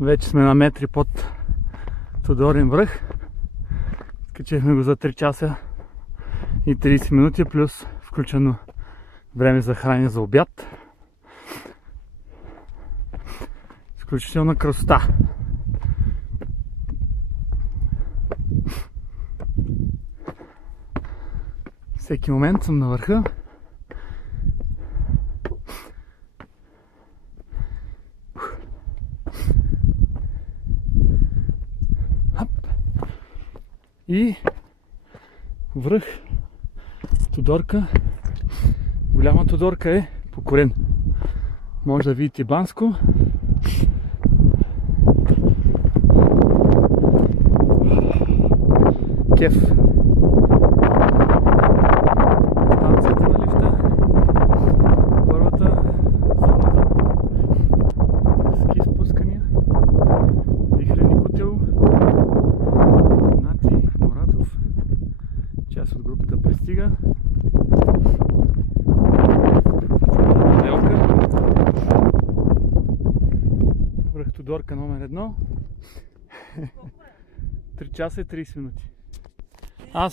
Вече сме на метри под Тодорин връх. Качихме го за 3 часа и 30 минути, плюс включено време за хранене за обяд. Изключителна красота. Всеки момент съм на върха. И връх Тодорка. Голяма Тодорка е покорен. Може да видите Банско. Кеф. Станцията на лифта. Първата зона за ски спускания. Вихрени котел. Нати Моратов. Част от групата пристига. Връх Тодорка номер 1. 3 часа и 30 минути.